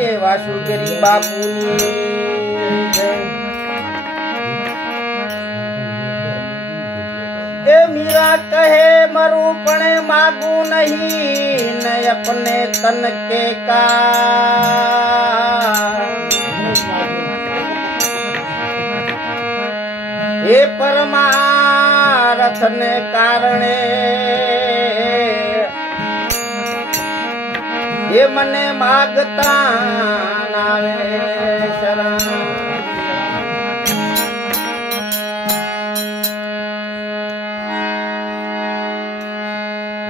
કે વાસુગરી બાપુની જય। એ મીરા કહે મરું પણ માગું નહીં ન अपने तन के का हे परमार्थ ने कारणे ये मने मागता नावे शरण।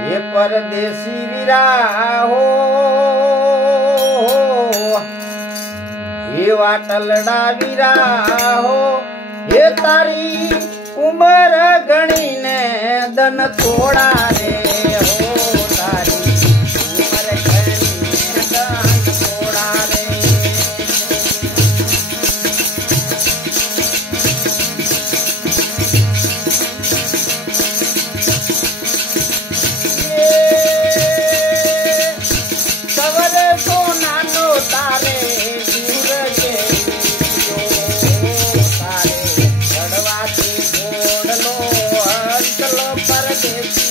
ये परदेसी वीरा हो ये वाटलड़ा वीरा हो ये तारी उमर गणी ने दन थोड़ा रे हो तारी उमर गणी ने दन थोड़ा रे। सवर तो नानो तारे दूर के तारे गढ़वाती घोड़लो हंसलो परदेसी